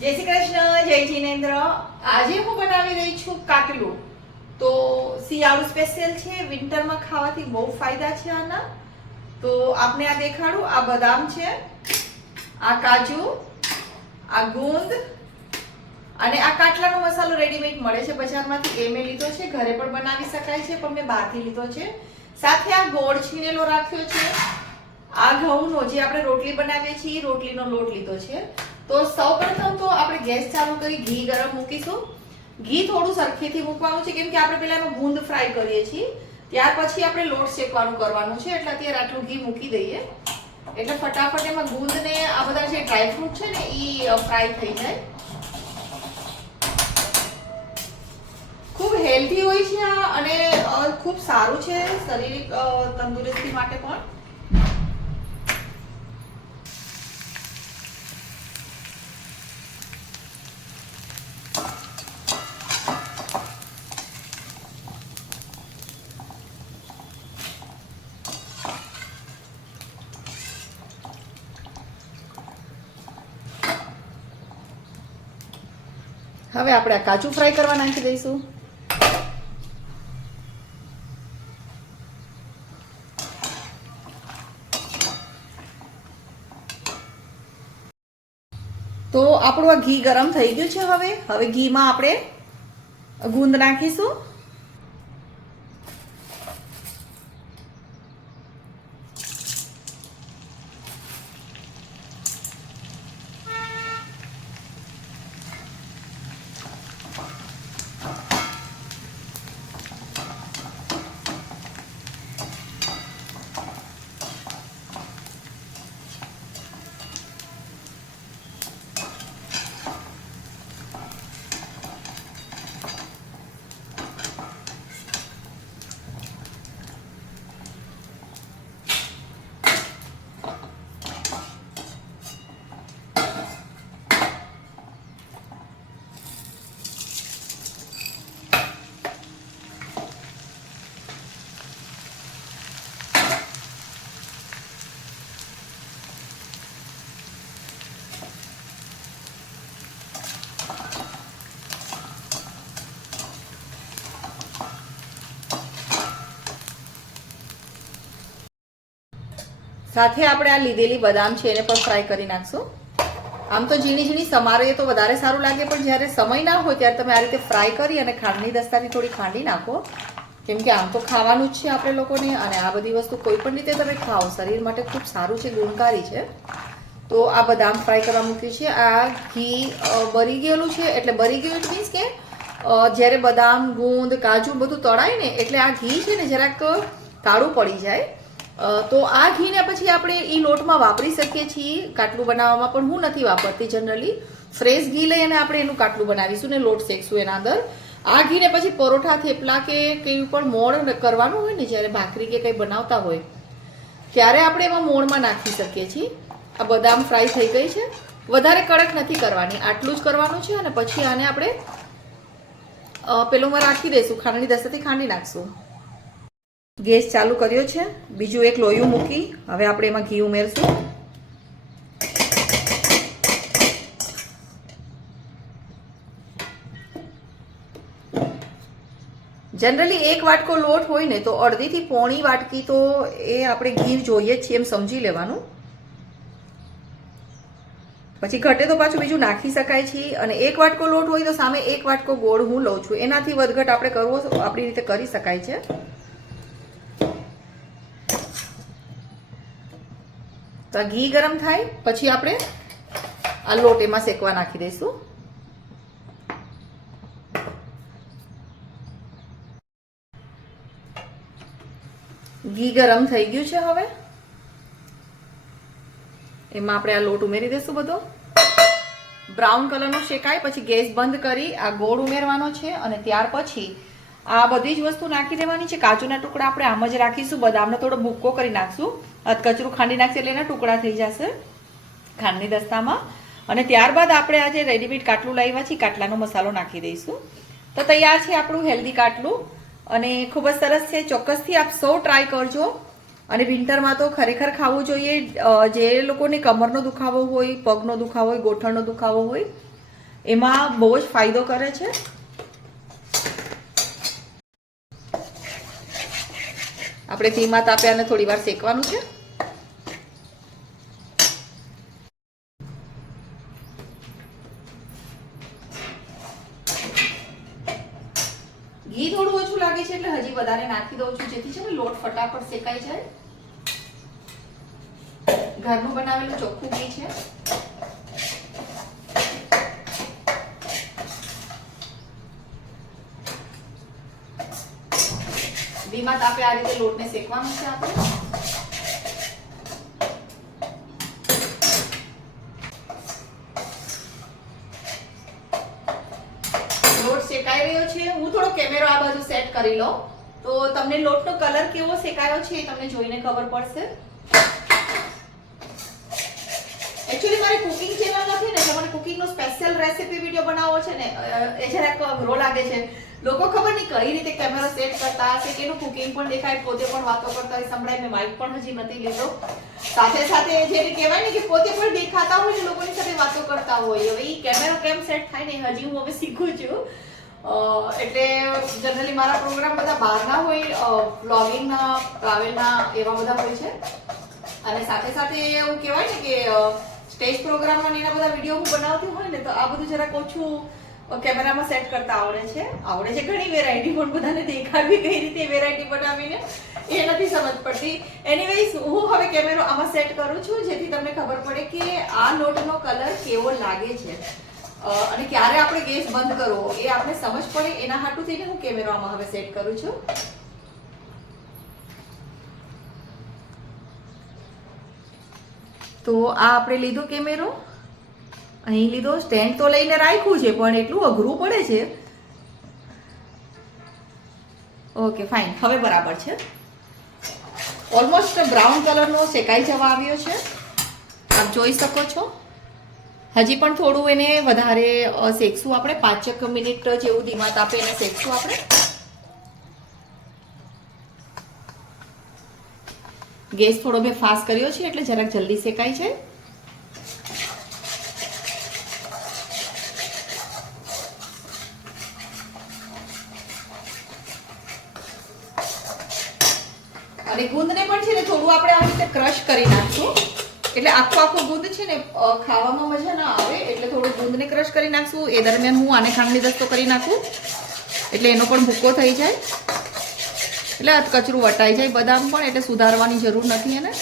જય શ્રી કૃષ્ણ, જય જિનેન્દ્ર। આજે હું બનાવી રહી છું કાટલું। તો શિયાળુ સ્પેશિયલ છે, વિન્ટરમાં ખાવાથી બહુ ફાયદા છે આના। તો આપને આ દેખાડું, આ બદામ છે, આ કાજુ, આ ગુંદ અને આ કાટલાનો મસાલો રેડીમેડ મળે છે બજારમાંથી, એ મેં લીધો છે। ઘરે પણ બનાવી શકાય છે, પણ મેં બહારથી લીધો છે। સાથે આ ગોળ છીણેલો રાખ્યો છે। આ ઘઉંનો જે આપણે રોટલી બનાવીએ છીએ રોટલીનો લોટ લીધો છે। તો સૌપ્રથમ તો આપણે ગેસ ચાલુ કરી ઘી ગરમ મૂકીશું। ઘી થોડું સરખેથી મૂકવાનું છે, કેમ કે આપણે પહેલા એમાં ગુંદ ફ્રાય કરીએ છીએ, ત્યાર પછી આપણે લોટ શેકવાનું કરવાનું છે। એટલે અત્યારે આટલું ઘી મૂકી દઈએ, એટલે ફટાફટ એમાં ગુંદ ને આ બધા જે ડ્રાયફ્રૂટ છે ને એ ફ્રાય થઈ જાય। ખૂબ હેલ્ધી હોય છે આ, અને ખૂબ સારું છે શરીર તંદુરસ્તી માટે પણ। હવે આપણે આ કાજુ ફ્રાય કરવા નાખી દઈશું। તો આપણું આ ઘી ગરમ થઈ ગયું છે। હવે ઘીમાં આપણે ગુંદ નાખીશું। સાથે આપણે આ લીધેલી બદામ છે એને પણ ફ્રાય કરી નાખશું। આમ તો ઝીણી ઝીણી સમારીએ તો વધારે સારું લાગે, પણ જ્યારે સમય ના હોય ત્યારે તમે આ રીતે ફ્રાય કરી અને ખાંડની દસ્તાથી થોડી ખાંડી નાખો, કેમ કે આમ તો ખાવાનું જ છે આપણે લોકોને, અને આ બધી વસ્તુ કોઈ પણ રીતે તમે ખાઓ શરીર માટે ખૂબ સારું છે, ગુણકારી છે। તો આ બદામ ફ્રાય કરવા મૂક્યું છે। આ ઘી બળી ગયેલું છે, એટલે બળી ગયું ઇટ મીન્સ કે જ્યારે બદામ ગુંદ કાજુ બધું તળાય ને એટલે આ ઘી છે ને જરાક કાળું પડી જાય। તો આ ઘીને પછી આપણે એ લોટમાં વાપરી શકીએ છીએ કાટલું બનાવવામાં, પણ હું નથી વાપરતી જનરલી। ફ્રેશ ઘી લઈ અને આપણે એનું કાટલું બનાવીશું ને લોટ શેકશું એના અંદર। આ ઘીને પછી પરોઠા થેપલા કે કંઈ પણ મોણ કરવાનું હોય ને, જ્યારે ભાખરી કે કંઈ બનાવતા હોય ત્યારે આપણે એમાં મોણમાં નાખી શકીએ છીએ। આ બદામ ફ્રાય થઈ ગઈ છે, વધારે કડક નથી કરવાની, આટલું જ કરવાનું છે। અને પછી આને આપણે પેલુંમાં રાખી દઈશું, ખાંડની દસ્તાથી ખાંડી નાખશું। ગેસ ચાલુ કર્યો છે, બીજું એક લોયું મૂકી હવે આપણે એમાં ઘી ઉમેરશું। જનરલી એક વાટકો લોટ હોય ને તો અડધીથી પોણી વાટકી તો એ આપણે ઘી જોઈએ જ છીએ એમ સમજી લેવાનું। પછી ઘટે તો પાછું બીજું નાખી શકાય છે। અને એક વાટકો લોટ હોય તો સામે એક વાટકો ગોળ હું લઉં છું, એનાથી વધઘટ આપણે કરવો આપણી રીતે કરી શકાય છે। તો આ ઘી ગરમ થાય પછી આપણે આ લોટ એમાં શેકવા નાખી દઈશું। ઘી ગરમ થઈ ગયું છે, હવે એમાં આપણે આ લોટ ઉમેરી દઈશું બધો। બ્રાઉન કલરનો શેકાય પછી ગેસ બંધ કરી આ ગોળ ઉમેરવાનો છે, અને ત્યાર પછી આ બધી જ વસ્તુ નાખી દેવાની છે। કાજુના ટુકડા આપણે આમ જ રાખીશું, બદામનો થોડો ભૂક્કો કરી નાખશું, કચરું ખાંડી નાખશે એટલે એના ટુકડા થઈ જશે ખાંડની દસ્તામાં। અને ત્યારબાદ આપણે આજે રેડીમેડ કાટલું લાવ્યા છીએ, કાટલાનો મસાલો નાખી દઈશું। તો તૈયાર છે આપણું હેલ્ધી કાટલું, અને ખૂબ જ સરસ છે। ચોક્કસથી આપ સૌ ટ્રાય કરજો। અને વિન્ટરમાં તો ખરેખર ખાવું જોઈએ। જે લોકોને કમરનો દુખાવો હોય, પગનો દુખાવો હોય, ગોઠણનો દુખાવો હોય, એમાં બહુ જ ફાયદો કરે છે. આપણે ધીમા તાપે આને થોડી વાર શેકવાનું છે. ઘી થોડું ઓછું લાગે છે એટલે હજી વધારે નાખી દઉં છું, જેથી છે ને લોટ ફટાફટ શેકાઈ જાય. ઘરનું બનાવેલું ચોખ્ખું ઘી છે. ધીમા તાપે આ રીતે લોટને શેકવાનું છે આપણે. લોટ શેકાઈ રહ્યો છે. હું થોડો કેમેરો આ બાજુ સેટ કરી લઉં તો તમને લોટનો કલર કેવો શેકાયો છે એ તમને જોઈને ખબર પડશે. એકચ્યુઅલી મારી કુકિંગ ચેનલ નથી ને, મને કુકિંગનો સ્પેશિયલ રેસીપી વિડિયો બનાવવો છે ને, એ જરાક અઘરો લાગે છે. લોકો ખબર નહીં કઈ રીતે કેમેરા સેટ કરતા હશે, કે એનું કુકિંગ પણ દેખાય, પોતે પણ વાતો કરતા હોય સંભળાય. મેં માઇક પણ હજી નથી લીધો. સાથે સાથે જે કહેવાય ને કે પોતે પણ દેખાતા હોય ને લોકોની સાથે વાતો કરતા હોય, હવે એ કેમેરો કેમ સેટ થાય ને હજી હું હવે શીખું છું. એટલે જનરલી મારા પ્રોગ્રામ બધા બહારના હોય, વ્લોગિંગના, ટ્રાવેલના એવા બધા હોય છે. અને સાથે સાથે એવું કહેવાય ને કે સ્ટેજ પ્રોગ્રામમાં એના બધા વિડીયો હું બનાવતી હોય ને, તો આ બધું જરાક ઓછું કેમેરામાં સેટ કરતા આવડે છે. ઘણી વેરાયટી, પણ બધાને દેખાડવી કઈ રીતે વેરાયટી બનાવીને એ નથી સમજ પડતી. એનીવેઝ હું હવે કેમેરો આમાં સેટ કરું છું, જેથી તમને ખબર પડે કે આ લોટનો કલર કેવો લાગે છે અને ક્યારે આપણે ગેસ બંધ કરવો એ આપણે સમજ પડે. એના હાટુ થઈને હું કેમેરો આમાં હવે સેટ કરું છું. તો આ આપણે લીધો કેમેરો, અહીં લીધો. સ્ટેન્ડ તો લઈને રાખ્યું છે પણ એટલું અઘરું પડે છે. ઓકે ફાઇન, હવે બરાબર છે. ઓલમોસ્ટ બ્રાઉન કલરનો શેકાઈ જવા આવ્યો છે, આપ જોઈ શકો છો. હજી પણ થોડું એને વધારે શેકશું આપણે, 5 મિનિટ જેવું ધીમા તાપે એને શેકશું આપણે. ગેસ થોડો મેં ફાસ્ટ કર્યો છે એટલે જરાક જલ્દી શેકાઈ જાય. અને ગુંદને પણ છે ને થોડું આપણે આવી રીતે ક્રશ કરી નાખશું, એટલે આખો ગુંદ છે ને ખાવામાં મજા ના આવે, એટલે થોડું ગુંદને ક્રશ કરી નાખશું. એ દરમિયાન હું આને ખાંડની દસ્તો કરી નાખું એટલે એનો પણ ભૂકો થઈ જાય, એટલે કચરું વટાઈ જાય. બદામ પણ એટલે સુધારવાની જરૂર નથી એને.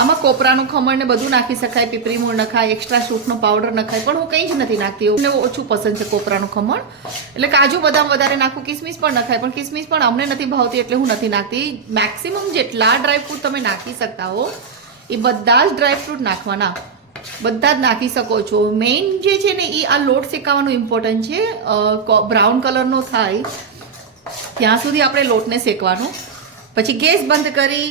આમાં કોપરાનું ખમણ ને બધું નાખી શકાય, પીપરી મૂળ નખાય, એક્સ્ટ્રા સૂટનો પાવડર નખાય, પણ હું કંઈ જ નથી નાખતી. મને ઓછું પસંદ છે કોપરાનું ખમણ, એટલે કાજુ બદામ વધારે નાખું. કિસમિસ પણ નખાય, પણ કિસમિસ પણ અમને નથી ભાવતી એટલે હું નથી નાખતી. મેક્સિમમ જેટલા ડ્રાયફ્રૂટ તમે નાખી શકતા હો એ બધા જ ડ્રાયફ્રૂટ નાખવાના, બધા જ નાખી શકો છો. મેઇન જે છે ને એ આ લોટ શેકાવાનું ઇમ્પોર્ટન્ટ છે. બ્રાઉન કલરનો થાય ત્યાં સુધી આપણે લોટને શેકવાનું. પછી ગેસ બંધ કરી,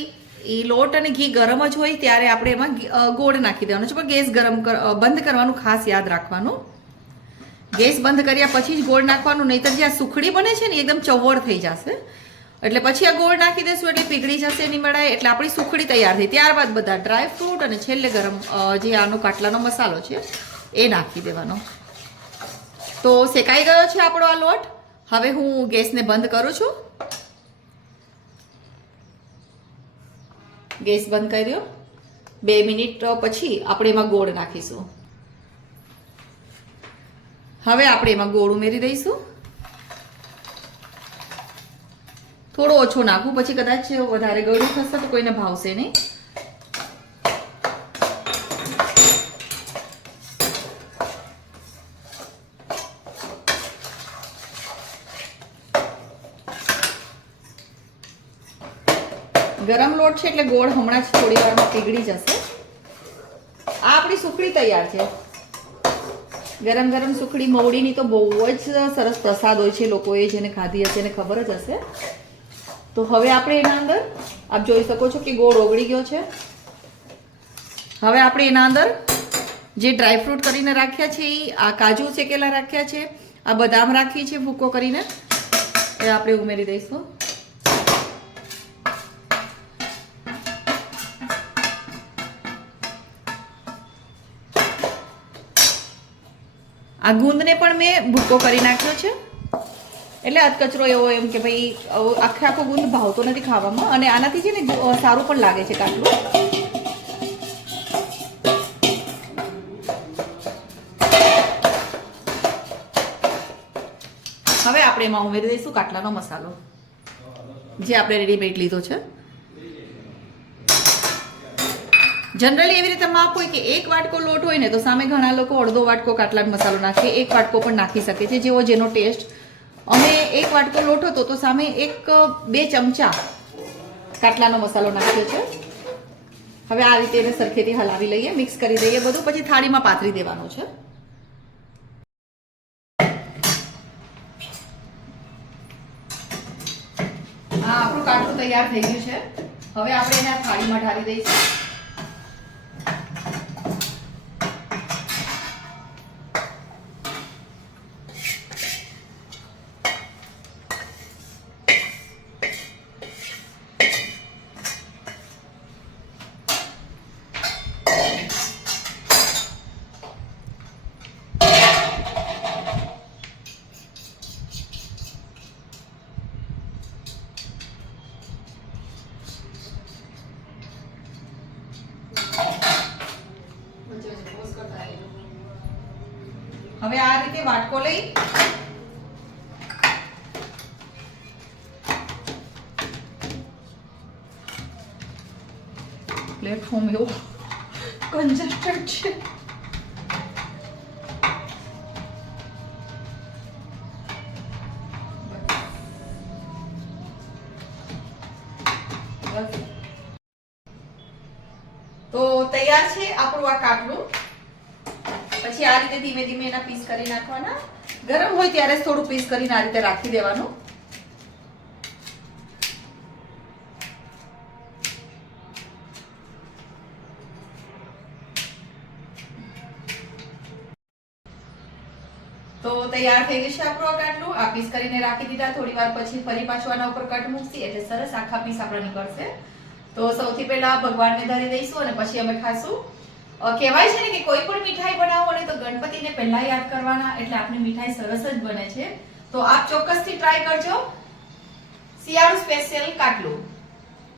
એ લોટ અને ઘી ગરમ જ હોય ત્યારે આપણે એમાં ગોળ નાખી દેવાનો છે, પણ ગેસ બંધ કરવાનું ખાસ યાદ રાખવાનું. ગેસ બંધ કર્યા પછી જ ગોળ નાખવાનું, નહીંતર જે આ સુખડી બને છે ને એકદમ ચવડ થઈ જશે. એટલે પછી આ ગોળ નાખી દેશું એટલે પીગળી જશે નહીં મળાય, એટલે આપણી સુખડી તૈયાર થઈ. ત્યારબાદ બધા ડ્રાયફ્રૂટ અને છેલ્લે ગરમ જે આનો કાટલાનો મસાલો છે એ નાખી દેવાનો. તો શેકાઈ ગયો છે આપણો આ લોટ. હવે હું ગેસને બંધ કરું છું. ગેસ બંધ કર્યો. 2 મિનિટ પછી આપણે એમાં ગોળ નાખીશું. હવે આપણે એમાં ગોળ ઉમેરી દઈશું. થોડો ઓછો નાખું, પછી કદાચ વધારે ગળ્યું થશે તો કોઈને ભાવશે નહીં. ગરમ લોટ છે એટલે ગોળ હમણાં જ થોડી વારમાં પીગળી જશે. આ આપણી સુખડી તૈયાર છે. ગરમ ગરમ સુખડી મવડીની તો બહુ જ સરસ પ્રસાદ હોય છે. લોકોએ જેને ખાધી હશે એને ખબર જ હશે. તો હવે આપણે એના અંદર આપ જોઈ શકો છો કે ગોળ ઓગળી ગયો છે. હવે આપણે એના અંદર જે ડ્રાયફ્રૂટ કરીને રાખ્યા છે, આ કાજુ શેકેલા રાખ્યા છે, આ બદામ રાખી છે ભૂકો કરીને, એ આપણે ઉમેરી દઈશું. આ ગુંદને પણ મેં ભૂકો કરી નાખ્યો છે, એટલે અધકચરો એવો એમ કે ભાઈ આખે આખો ગુંદ ભાવતો નથી ખાવામાં, અને આનાથી છે ને સારું પણ લાગે છે કાટલું. હવે આપણે એમાં ઉમેરી દઈશું કાટલાનો મસાલો, જે આપણે રેડીમેડ લીધો છે. જનરલી એવી રીતે માપ હોય કે 1 વાટકો લોટ હોય ને તો સામે ઘણા લોકો અડધો વાટકો કાટલાનો મસાલો નાખે, 1 વાટકો પણ નાખી શકે છે, જેનો ટેસ્ટ. અમે 1 વાટકો લોટ હતો તો સામે 1-2 ચમચા કાટલાનો મસાલો નાખ્યો છે. હવે આ રીતે એને સરખેથી હલાવી લઈએ, મિક્સ કરી દઈએ બધું, પછી થાળીમાં પાથરી દેવાનું છે. હા, આપણું કાટલું તૈયાર થઈ ગયું છે. હવે આપણે એને થાળીમાં ઢાળી દઈશું. હવે આ રીતે વાટકો લઈ પ્લેટફોર્મ એવો કન્જસ્ટેડ છે. તો તૈયાર છે આપણું આ કાટલું. પછી આ રીતે ધીમે ધીમે એના પીસ કરી નાખવાના. ગરમ હોય ત્યારે થોડું પીસ કરીને આ રીતે રાખી દેવાનું. તો તૈયાર થઈ ગયું છે આપણું આ કાટલું. આ પીસ કરીને રાખી દીધા. થોડી વાર પછી ફરી પાછું આના ઉપર કટ મૂકશી એટલે સરસ આખા પીસ આપણા નીકળશે. તો સૌથી પહેલા ભગવાનને ધરી દઈશું અને પછી અમે ખાશું. કહેવાય છે ને કે કોઈ પણ મીઠાઈ બનાવો ને તો ગણપતિને પહેલા યાદ કરવાના, એટલે આપની મીઠાઈ સરસ જ બને છે. તો આપ ચોક્કસથી ટ્રાય કરજો. શિયાળુ સ્પેશિયલ કાટલું.